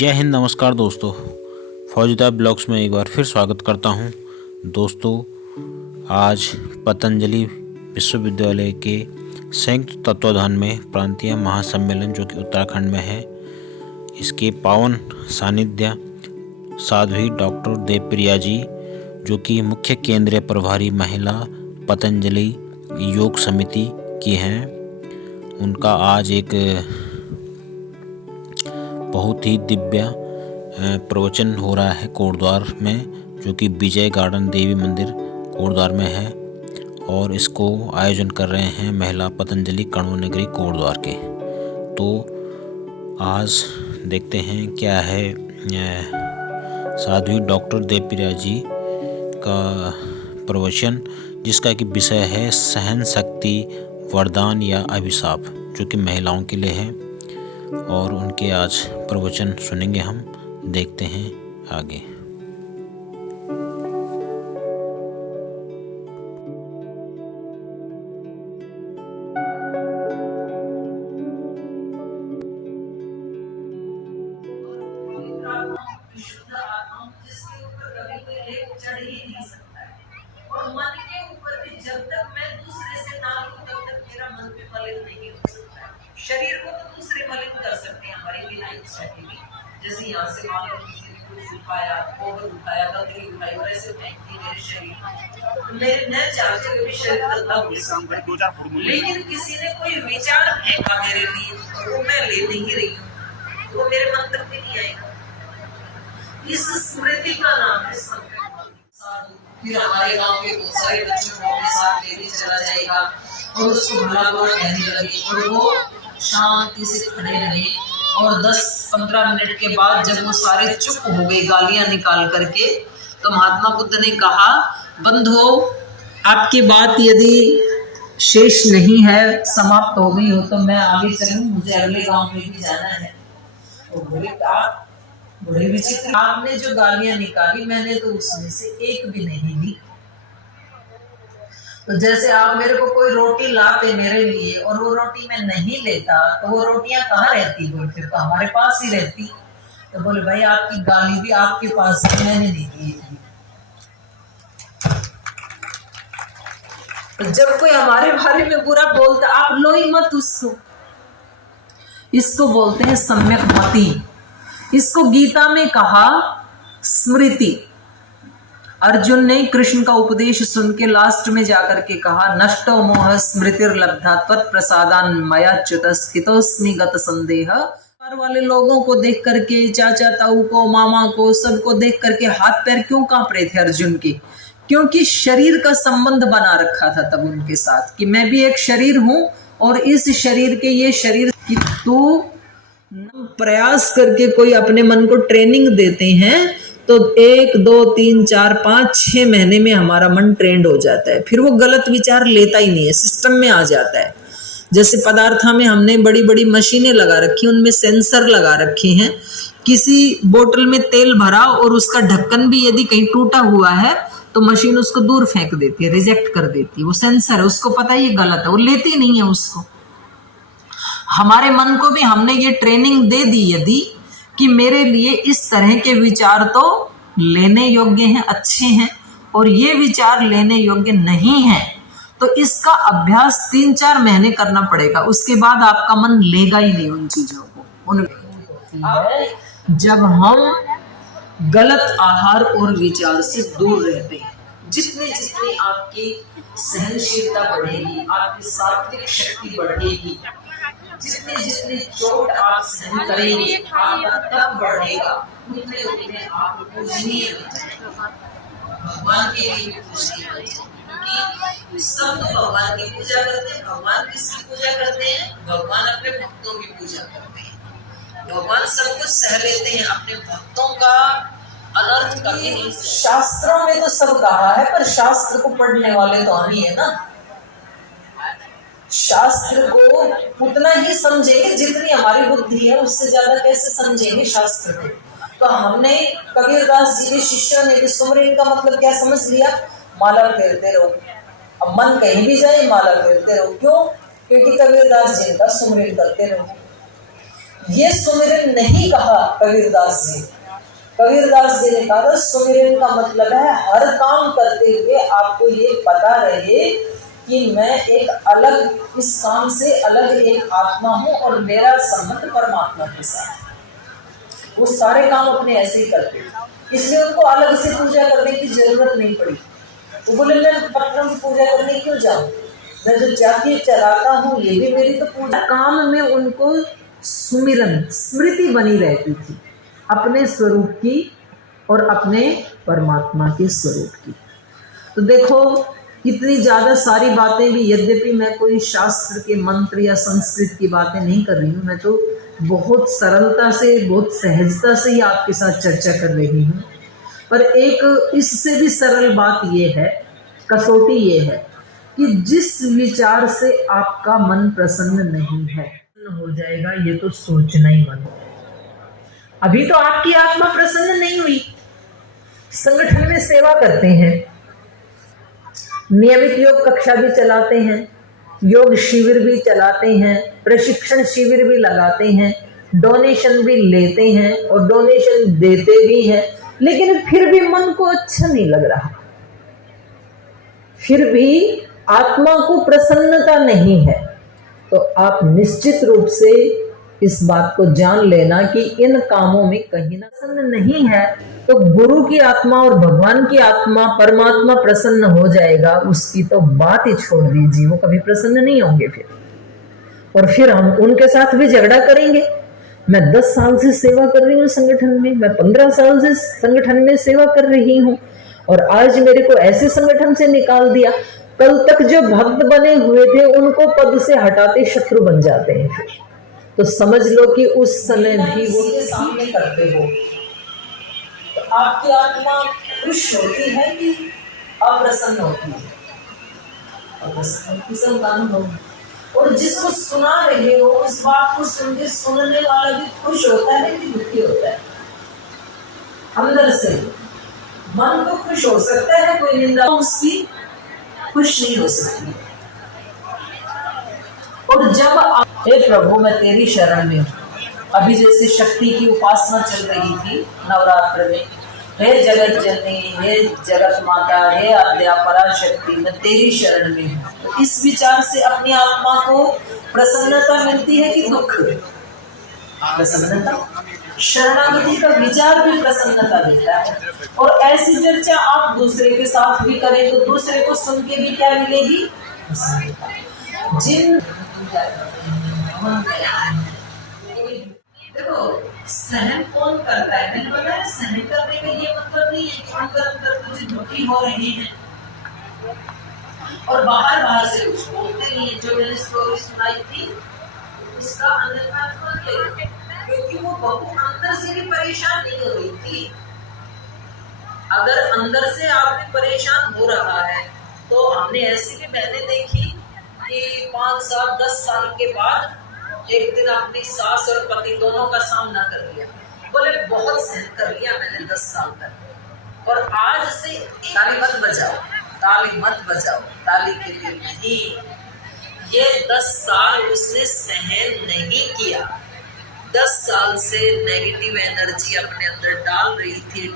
जय हिंद। नमस्कार दोस्तों, फौजदा ब्लॉग्स में एक बार फिर स्वागत करता हूं। दोस्तों, आज पतंजलि विश्वविद्यालय के संयुक्त तत्वाधान में प्रांतीय महासम्मेलन जो कि उत्तराखंड में है, इसके पावन सानिध्य साध्वी डॉक्टर देवप्रिया जी, जो कि मुख्य केंद्रीय प्रभारी महिला पतंजलि योग समिति की हैं, उनका आज एक बहुत ही दिव्य प्रवचन हो रहा है कोटद्वार में, जो कि विजय गार्डन देवी मंदिर कोटद्वार में है। और इसको आयोजन कर रहे हैं महिला पतंजलि कण्व नगरी कोटद्वार के। तो आज देखते हैं क्या है साध्वी डॉक्टर देवप्रिया जी का प्रवचन, जिसका कि विषय है सहन शक्ति वरदान या अभिशाप, जो कि महिलाओं के लिए है। और उनके आज प्रवचन सुनेंगे हम। देखते हैं आगे। शुद्ध आत्मा जिसके ऊपर कभी कोई लेप चढ़ ही नहीं सकता है। और मन के ऊपर भी जब तक मैं दूसरे से ना लूं तब तक मेरा मन भी मलिन नहीं हो सकता है। शरीर को तो दूसरे मलिन कर सकते हैं हमारी बिना इच्छा के भी। जैसे यहाँ से मान लो किसी ने कुछ उठाया, गोबर उठाया, गंदगी उठाई और ऐसे फेंक दी मेरे शरीर, मेरे न चाहते हुए भी शरीर गंदा हो सकता है। लेकिन किसी ने कोई विचार फेंका मेरे लिए, वो मैं ले नहीं रही हूँ, वो मेरे मन तक भी नहीं आएगा। इस स्मृति का नाम है संकल्प। फिर हमारे गांव के बहुत सारे बच्चों को अपने साथ लेके चला जाएगा और उसको भला बुरा कहने लगे और वो शांति से खड़े रहे। और 10-15 मिनट के बाद जब वो सारे चुप हो गए गालियां निकाल करके, तो महात्मा बुद्ध ने कहा, बंधुओं, आपकी बात यदि शेष नहीं है, समाप्त हो गई हो, तो मैं आगे चलूं, मुझे अगले गांव में भी जाना है। तो बोले आप बड़े विचित्र, आपने जो गालियां निकाली मैंने तो उसमें से एक भी नहीं ली। तो जैसे आप मेरे को कोई रोटी लाते मेरे लिए और वो रोटी मैं नहीं लेता, तो वो रोटियां कहाँ रहती? बोले फिर तो हमारे पास ही रहती। तो बोले भाई आपकी गाली भी आपके पास है, मैंने नहीं ली थी। तो जब कोई हमारे बारे में बुरा बोलता, आप लो ही मत उसको। इसको बोलते हैं सम्यक मति। इसको गीता में कहा स्मृति। अर्जुन ने कृष्ण का उपदेश सुन के लास्ट में जाकर के कहा, नष्टो मोह स्मृतिर्लब्धा त्वत्प्रसादान मया च्युत स्थितोस्मि गत संदेह। परिवार वाले लोगों को देख करके, चाचा ताऊ को, मामा को, सबको देख करके हाथ पैर क्यों कांप रहे थे अर्जुन के? क्योंकि शरीर का संबंध बना रखा था तब उनके साथ कि मैं भी एक शरीर हूं और इस शरीर के ये शरीर की तो प्रयास करके कोई अपने मन को ट्रेनिंग देते हैं तो 1, 2, 3, 4, 5, 6 महीने में हमारा मन ट्रेंड हो जाता है। फिर वो गलत विचार लेता ही नहीं है, सिस्टम में आ जाता है। जैसे पदार्था में हमने बड़ी बड़ी मशीनें लगा रखी, उनमें सेंसर लगा रखे हैं। किसी बोतल में तेल भरा और उसका ढक्कन भी यदि कहीं टूटा हुआ है तो मशीन उसको दूर फेंक देती है, रिजेक्ट कर देती है। वो सेंसर है, उसको पता है ये गलत है, वो लेती नहीं है उसको। हमारे मन को भी हमने ये ट्रेनिंग दे दी यदि कि मेरे लिए इस तरह के विचार तो लेने योग्य हैं, अच्छे हैं, और ये विचार लेने योग्य नहीं है, तो इसका अभ्यास 3-4 महीने करना पड़ेगा। उसके बाद आपका मन लेगा ही नहीं उन चीजों को। जब हम गलत आहार और विचार से दूर रहते हैं, जितनी जितनी आपकी सहनशीलता बढ़ेगी, आपकी सात्विक शक्ति बढ़ेगी, जितनी जितनी चोट आप सहन करेंगे आपका तप बढ़ेगा, उतने उतने आप पूजनीय भगवान के लिए पूजनीय क्योंकि सब भगवान की पूजा करते हैं। भगवान किसकी पूजा करते हैं? भगवान अपने भक्तों की पूजा करते हैं। भगवान सब कुछ सह लेते हैं, अपने भक्तों का अनर्थ कभी नहीं। शास्त्रों में तो सब कहा है, पर शास्त्र को पढ़ने वाले तो हम ही है ना। शास्त्र को उतना ही समझेंगे जितनी हमारी बुद्धि है, उससे ज्यादा कैसे समझेंगे शास्त्र को। तो हमने कबीरदास जी के शिष्यों ने भी सुमरन का मतलब क्या समझ लिया? माला फेरते रहो। अब मन कहीं भी जाए माला फेरते रहो। क्यों? क्योंकि कबीरदास जी का सुमरन करते रहो। ये सुमिरन नहीं कहा कबीरदास जी। कबीरदास जी ने कहा सुमिरन का मतलब है हर काम करते हुए आपको ये पता रहे कि मैं एक अलग, इस काम से अलग एक आत्मा हूं और मेरा संबंध परमात्मा के साथ। वो सारे काम अपने ऐसे ही करते, इसलिए उनको अलग से पूजा करने की जरूरत नहीं पड़ी। वो बोले मैं पत्थरों की पूजा करने क्यों जाऊं, मैं जो जाके चलाता हूँ ये भी मेरी तो पूजा। काम में उनको सुमिरन, स्मृति बनी रहती थी अपने स्वरूप की और अपने परमात्मा के स्वरूप की। तो देखो कितनी ज्यादा सारी बातें भी, यद्यपि मैं कोई शास्त्र के मंत्र या संस्कृत की बातें नहीं कर रही हूँ, मैं तो बहुत सरलता से, बहुत सहजता से ही आपके साथ चर्चा कर रही हूँ। पर एक इससे भी सरल बात ये है, कसौटी ये है कि जिस विचार से आपका मन प्रसन्न नहीं है हो जाएगा, ये तो सोचना ही मन। अभी तो आपकी आत्मा प्रसन्न नहीं हुई, संगठन में सेवा करते हैं, नियमित योग कक्षा भी चलाते हैं, योग शिविर भी चलाते हैं, प्रशिक्षण शिविर भी लगाते हैं, डोनेशन भी लेते हैं और डोनेशन देते भी हैं, लेकिन फिर भी मन को अच्छा नहीं लग रहा, फिर भी आत्मा को प्रसन्नता नहीं है। तो आप निश्चित रूप से इस बात को जान लेना कि इन कामों में कहीं ना प्रसन्न नहीं है, तो गुरु की आत्मा और भगवान की आत्मा, परमात्मा प्रसन्न हो जाएगा, उसकी तो बात ही छोड़ दीजिए, वो कभी प्रसन्न नहीं होंगे फिर। और फिर हम उनके साथ भी झगड़ा करेंगे। मैं 10 साल से सेवा कर रही हूँ संगठन में, मैं 15 साल से संगठन में सेवा कर रही हूँ और आज मेरे को ऐसे संगठन से निकाल दिया। कल तक जो भक्त बने हुए थे उनको पद से हटाते शत्रु बन जाते हैं फिर। तो समझ लो कि उस समय भी वो सामने करते हो तो आपकी आत्मा खुश होती है कि अप्रसन्न होती है? अप्रसन्न हो। और जिसको सुना रहे हो उस बात को सुन के सुनने वाला भी खुश होता है कि दुखी होता है? अंदर से मन तो खुश हो सकता है, कोई निंदा उसकी खुश नहीं हो सकती। और जब हे प्रभु मैं तेरी शरण में हूँ, अभी जैसे शक्ति की उपासना चल रही थी नवरात्र में, हे जगत जननी, हे जगत माता, हे आद्या पराशक्ति, मैं तेरी शरण में हूँ। तो इस विचार से अपनी आत्मा को प्रसन्नता मिलती है कि दुख? प्रसन्नता। शरणागति का विचार भी प्रसन्नता देता है। और ऐसी चर्चा आप दूसरे के साथ भी करें तो दूसरे को सुन के भी क्या मिलेगी? जिन देखो सहन कौन करता है? मैंने बताया सहन करने का ये मतलब नहीं है कि अंदर अंदर कुछ दुखी हो रहे हैं और बाहर से कुछ बोलते नहीं है। जो मैंने स्टोरी सुनाई थी उसका अन्यथा मत ले, क्योंकि वो बहू अंदर से भी परेशान नहीं हो रही थी। अगर अंदर से आप भी परेशान हो रहा है तो हमने ऐसी भी बहनें देखी कि 5 साल 10 साल के बाद एक दिन अपनी सास और पति दोनों का सामना कर लिया, बोले बहुत सहन कर लिया मैंने 10 साल तक, और आज से ताली मत बजाओ, ताली मत बजाओ, ताली के लिए नहीं। ये 10 साल उसने सहन नहीं किया, 10 साल से नेगेटिव एनर्जी अपने अंदर डाल रही थी।